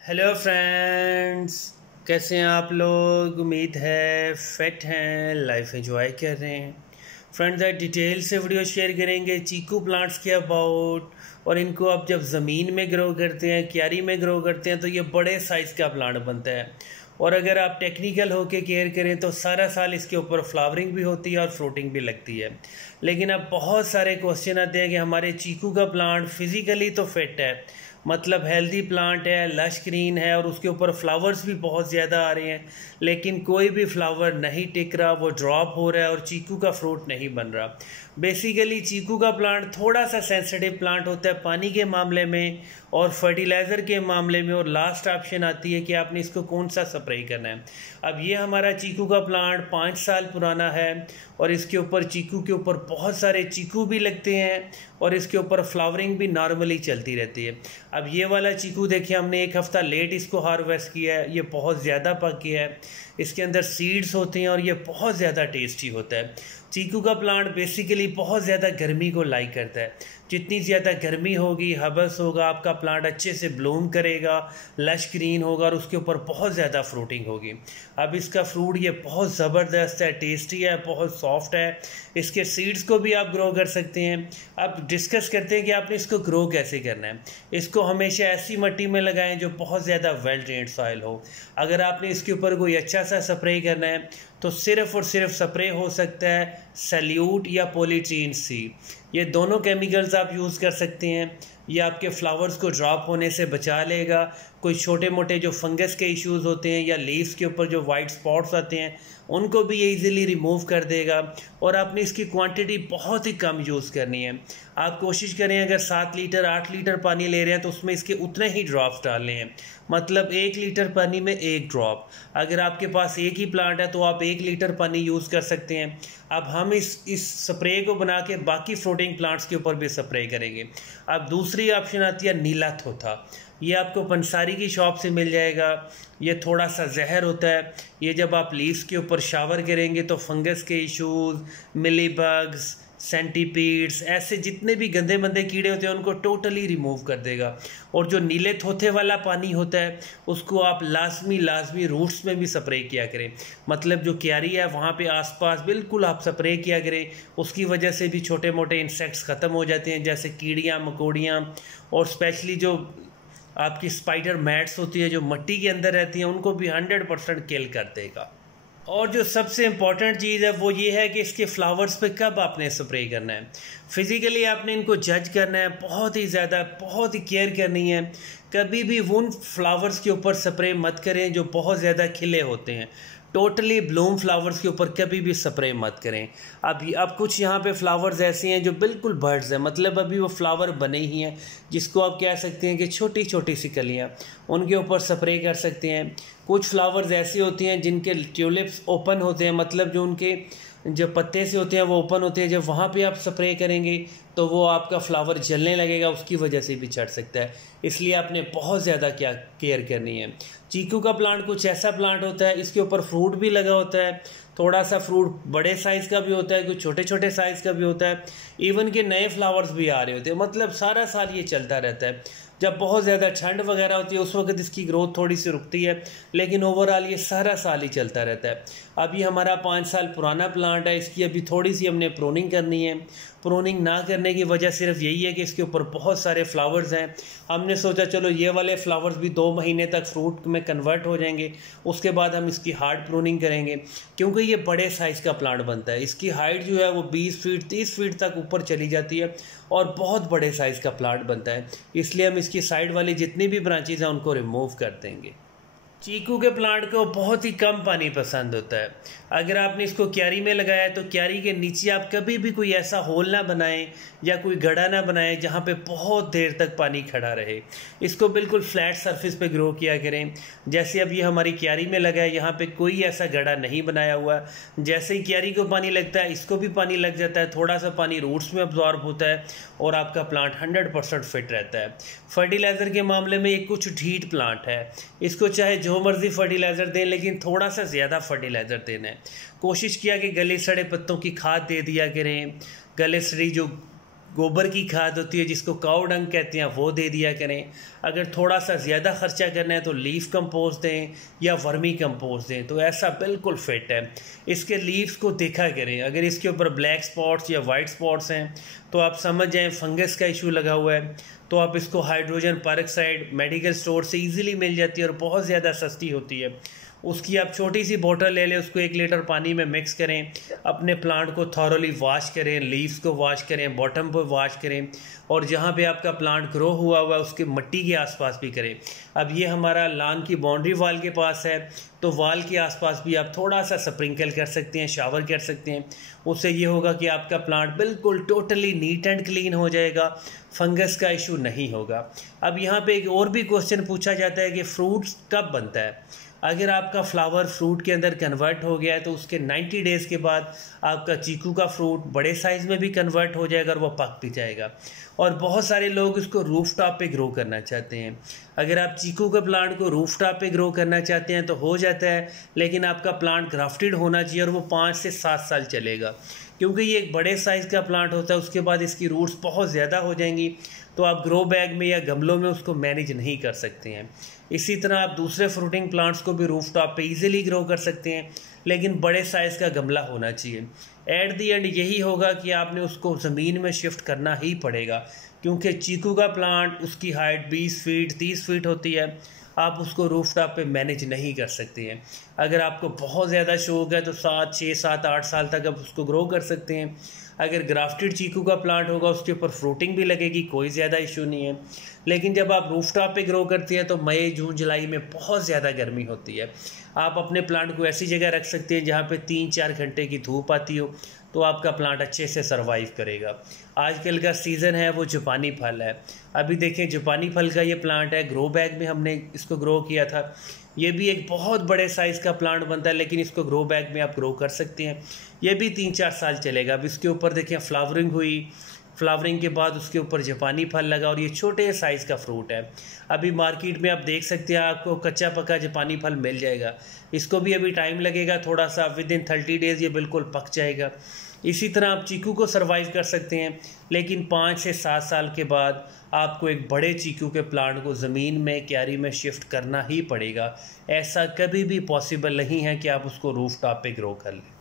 Hello friends, कैसे हैं आप लोग। उम्मीद है फिट हैं, लाइफ एंजॉय कर रहे हैं। फ्रेंड्स, आज डिटेल से वीडियो शेयर करेंगे चीकू प्लांट्स के अबाउट। और इनको आप जब ज़मीन में ग्रो करते हैं, क्यारी में ग्रो करते हैं, तो ये बड़े साइज़ का प्लांट बनता है। और अगर आप टेक्निकल होके केयर करें तो सारा साल इसके ऊपर फ्लावरिंग भी होती है और फ्रूटिंग भी लगती है। लेकिन अब बहुत सारे क्वेश्चन आते हैं कि हमारे चीकू का प्लांट फिजिकली तो फिट है, मतलब हेल्दी प्लांट है, लश ग्रीन है और उसके ऊपर फ्लावर्स भी बहुत ज़्यादा आ रहे हैं, लेकिन कोई भी फ्लावर नहीं टिक रहा, वो ड्रॉप हो रहा है और चीकू का फ्रूट नहीं बन रहा। बेसिकली चीकू का प्लांट थोड़ा सा सेंसिटिव प्लांट होता है पानी के मामले में और फर्टिलाइज़र के मामले में। और लास्ट ऑप्शन आती है कि आपने इसको कौन सा स्प्रे करना है। अब ये हमारा चीकू का प्लांट 5 साल पुराना है और इसके ऊपर चीकू के ऊपर बहुत सारे चीकू भी लगते हैं और इसके ऊपर फ्लावरिंग भी नॉर्मली चलती रहती है। अब ये वाला चीकू देखिए, हमने 1 हफ़्ता लेट इसको हार्वेस्ट किया है। ये बहुत ज़्यादा पक गया है, इसके अंदर सीड्स होते हैं और ये बहुत ज़्यादा टेस्टी होता है। चीकू का प्लांट बेसिकली बहुत ज़्यादा गर्मी को लाइक करता है। जितनी ज़्यादा गर्मी होगी, हबस होगा, आपका प्लांट अच्छे से ब्लूम करेगा, लश ग्रीन होगा और उसके ऊपर बहुत ज़्यादा फ्रूटिंग होगी। अब इसका फ्रूट ये बहुत ज़बरदस्त है, टेस्टी है, बहुत सॉफ्ट है। इसके सीड्स को भी आप ग्रो कर सकते हैं। अब डिस्कस करते हैं कि आपने इसको ग्रो कैसे करना है। इसको हमेशा ऐसी मिट्टी में लगाएं जो बहुत ज़्यादा वेल ड्रेन्ड सॉइल हो। अगर आपने इसके ऊपर कोई अच्छा सा स्प्रे करना है तो सिर्फ़ और सिर्फ स्प्रे हो सकता है सैल्यूट या पॉलीट्रीन सी। ये दोनों केमिकल्स आप यूज़ कर सकते हैं। ये आपके फ्लावर्स को ड्रॉप होने से बचा लेगा। कोई छोटे मोटे जो फंगस के इश्यूज़ होते हैं या लीव्स के ऊपर जो वाइट स्पॉट्स आते हैं उनको भी ये इजीली रिमूव कर देगा। और आपने इसकी क्वांटिटी बहुत ही कम यूज़ करनी है। आप कोशिश करें, अगर 7 लीटर 8 लीटर पानी ले रहे हैं तो उसमें इसके उतने ही ड्रॉप्स डालने हैं, मतलब 1 लीटर पानी में 1 ड्रॉप। अगर आपके पास एक ही प्लांट है तो आप 1 लीटर पानी यूज़ कर सकते हैं। अब हम इस स्प्रे को बना के बाकी फ्रूटिंग प्लांट्स के ऊपर भी स्प्रे करेंगे। अब दूसरी ऑप्शन आती है नीला थोथा। ये आपको पंसारी की शॉप से मिल जाएगा। ये थोड़ा सा जहर होता है। ये जब आप लीव्स के ऊपर शावर करेंगे तो फंगस के इश्यूज़, मिली बग्स, सेंटीपीड्स, ऐसे जितने भी गंदे मंदे कीड़े होते हैं उनको टोटली रिमूव कर देगा। और जो नीले थोथे वाला पानी होता है उसको आप लाजमी रूट्स में भी स्प्रे किया करें। मतलब जो क्यारी है वहाँ पे आसपास बिल्कुल आप स्प्रे किया करें। उसकी वजह से भी छोटे मोटे इंसेक्ट्स ख़त्म हो जाते हैं, जैसे कीड़ियाँ मकोड़ियाँ। और स्पेशली जो आपकी स्पाइडर मैट्स होती है जो मिट्टी के अंदर रहती हैं उनको भी 100% किल कर देगा। और जो सबसे इम्पॉर्टेंट चीज़ है वो ये है कि इसके फ्लावर्स पे कब आपने स्प्रे करना है। फिज़िकली आपने इनको जज करना है, बहुत ही ज़्यादा, बहुत ही केयर करनी है। कभी भी उन फ्लावर्स के ऊपर स्प्रे मत करें जो बहुत ज़्यादा खिले होते हैं। टोटली ब्लूम फ्लावर्स के ऊपर कभी भी स्प्रे मत करें। अब कुछ यहाँ पे फ्लावर्स ऐसे हैं जो बिल्कुल बर्ड्स हैं, मतलब अभी वो फ्लावर बने ही हैं, जिसको आप कह सकते हैं कि छोटी छोटी सी कलियाँ, उनके ऊपर स्प्रे कर सकते हैं। कुछ फ्लावर्स ऐसी होती हैं जिनके ट्यूलिप्स ओपन होते हैं, मतलब जो उनके जो पत्ते से होते हैं वो ओपन होते हैं। जब वहाँ पे आप स्प्रे करेंगे तो वो आपका फ्लावर जलने लगेगा, उसकी वजह से भी चढ़ सकता है। इसलिए आपने बहुत ज़्यादा क्या केयर करनी है। चीकू का प्लांट कुछ ऐसा प्लांट होता है, इसके ऊपर फ्रूट भी लगा होता है। थोड़ा सा फ्रूट बड़े साइज़ का भी होता है, कुछ छोटे छोटे साइज़ का भी होता है। इवन के नए फ्लावर्स भी आ रहे होते हैं, मतलब सारा साल ये चलता रहता है। जब बहुत ज़्यादा ठंड वगैरह होती है उस वक्त इसकी ग्रोथ थोड़ी सी रुकती है, लेकिन ओवरऑल ये सारा साल ही चलता रहता है। अभी हमारा 5 साल पुराना प्लांट है, इसकी अभी थोड़ी सी हमने प्रूनिंग करनी है। प्रूनिंग ना करने की वजह सिर्फ यही है कि इसके ऊपर बहुत सारे फ्लावर्स हैं। हमने सोचा चलो ये वाले फ्लावर्स भी 2 महीने तक फ्रूट में कन्वर्ट हो जाएंगे, उसके बाद हम इसकी हार्ड प्रूनिंग करेंगे। क्योंकि ये बड़े साइज़ का प्लांट बनता है, इसकी हाइट जो है वो 20 फीट 30 फीट तक ऊपर चली जाती है और बहुत बड़े साइज़ का प्लांट बनता है। इसलिए हम इसकी साइड वाली जितनी भी ब्रांचेज हैं उनको रिमूव कर देंगे। चीकू के प्लांट को बहुत ही कम पानी पसंद होता है। अगर आपने इसको क्यारी में लगाया है तो क्यारी के नीचे आप कभी भी कोई ऐसा होल ना बनाएं या कोई गड्ढा ना बनाएं जहाँ पे बहुत देर तक पानी खड़ा रहे। इसको बिल्कुल फ्लैट सरफेस पे ग्रो किया करें। जैसे अब ये हमारी क्यारी में लगा है, यहाँ पे कोई ऐसा गड्ढा नहीं बनाया हुआ। जैसे ही क्यारी को पानी लगता है इसको भी पानी लग जाता है, थोड़ा सा पानी रूट्स में अब्जॉर्ब होता है और आपका प्लांट 100% फिट रहता है। फर्टिलाइज़र के मामले में ये कुछ ढीठ प्लांट है, इसको चाहे जो मर्जी फर्टिलाइज़र दें लेकिन थोड़ा सा ज़्यादा फर्टिलाइज़र देना है। कोशिश किया कि गले सड़े पत्तों की खाद दे दिया करें। गले सड़ी जो गोबर की खाद होती है जिसको काऊ डंग कहते हैं वो दे दिया करें। अगर थोड़ा सा ज़्यादा खर्चा करना है तो लीफ कंपोस्ट दें या वर्मी कंपोस्ट दें, तो ऐसा बिल्कुल फिट है। इसके लीव्स को देखा करें, अगर इसके ऊपर ब्लैक स्पॉट्स या वाइट स्पॉट्स हैं तो आप समझ जाएं फंगस का इशू लगा हुआ है। तो आप इसको हाइड्रोजन पेरोक्साइड मेडिकल स्टोर से ईजिली मिल जाती है और बहुत ज़्यादा सस्ती होती है। उसकी आप छोटी सी बोतल ले लें, उसको 1 लीटर पानी में मिक्स करें, अपने प्लांट को थॉरली वॉश करें, लीव्स को वॉश करें, बॉटम पर वॉश करें और जहाँ पे आपका प्लांट ग्रो हुआ हुआ है उसके मिट्टी के आसपास भी करें। अब ये हमारा लॉन की बाउंड्री वॉल के पास है तो वॉल के आसपास भी आप थोड़ा सा स्प्रिंकल कर सकते हैं, शावर कर सकते हैं। उससे ये होगा कि आपका प्लांट बिल्कुल टोटली नीट एंड क्लीन हो जाएगा, फंगस का इशू नहीं होगा। अब यहाँ पे एक और भी क्वेश्चन पूछा जाता है कि फ्रूट्स कब बनता है। अगर आपका फ्लावर फ्रूट के अंदर कन्वर्ट हो गया है तो उसके 90 डेज़ के बाद आपका चीकू का फ्रूट बड़े साइज़ में भी कन्वर्ट हो जाएगा और वो पक भी जाएगा। और बहुत सारे लोग इसको रूफ टॉप पे ग्रो करना चाहते हैं। अगर आप चीकू के प्लांट को रूफ टॉप पे ग्रो करना चाहते हैं तो हो जाता है, लेकिन आपका प्लांट ग्राफ्टेड होना चाहिए और वो 5 से 7 साल चलेगा, क्योंकि ये एक बड़े साइज़ का प्लांट होता है। उसके बाद इसकी रूट्स बहुत ज़्यादा हो जाएंगी तो आप ग्रो बैग में या गमलों में उसको मैनेज नहीं कर सकते हैं। इसी तरह आप दूसरे फ्रूटिंग प्लांट्स को भी रूफ टॉप पे ईजिली ग्रो कर सकते हैं, लेकिन बड़े साइज़ का गमला होना चाहिए। एट दी एंड यही होगा कि आपने उसको ज़मीन में शिफ्ट करना ही पड़ेगा, क्योंकि चीकू का प्लांट उसकी हाइट 20 फीट 30 फीट होती है। आप उसको रूफ टॉप पे मैनेज नहीं कर सकते हैं। अगर आपको बहुत ज़्यादा शौक है तो 7 6 7 8 साल तक आप उसको ग्रो कर सकते हैं। अगर ग्राफ्टेड चीकू का प्लांट होगा उसके ऊपर फ्रूटिंग भी लगेगी, कोई ज़्यादा इशू नहीं है। लेकिन जब आप रूफ टॉप पे ग्रो करते हैं तो मई जून जुलाई में बहुत ज़्यादा गर्मी होती है। आप अपने प्लांट को ऐसी जगह रख सकते हैं जहाँ पे 3-4 घंटे की धूप आती हो, तो आपका प्लांट अच्छे से सर्वाइव करेगा। आजकल का सीज़न है वो जापानी फल है। अभी देखें जापानी फल का ये प्लांट है, ग्रो बैग में हमने इसको ग्रो किया था। ये भी एक बहुत बड़े साइज़ का प्लांट बनता है, लेकिन इसको ग्रो बैग में आप ग्रो कर सकते हैं। ये भी 3-4 साल चलेगा। अब इसके ऊपर देखें फ्लावरिंग हुई, फ्लावरिंग के बाद उसके ऊपर जापानी फल लगा और ये छोटे साइज़ का फ्रूट है। अभी मार्केट में आप देख सकते हैं आपको कच्चा पका जापानी फल मिल जाएगा। इसको भी अभी टाइम लगेगा थोड़ा सा, विदिन 30 डेज़ ये बिल्कुल पक जाएगा। इसी तरह आप चीकू को सर्वाइव कर सकते हैं, लेकिन 5 से 7 साल के बाद आपको एक बड़े चीकू के प्लांट को ज़मीन में क्यारी में शिफ्ट करना ही पड़ेगा। ऐसा कभी भी पॉसिबल नहीं है कि आप उसको रूफ टॉप पे ग्रो कर लें।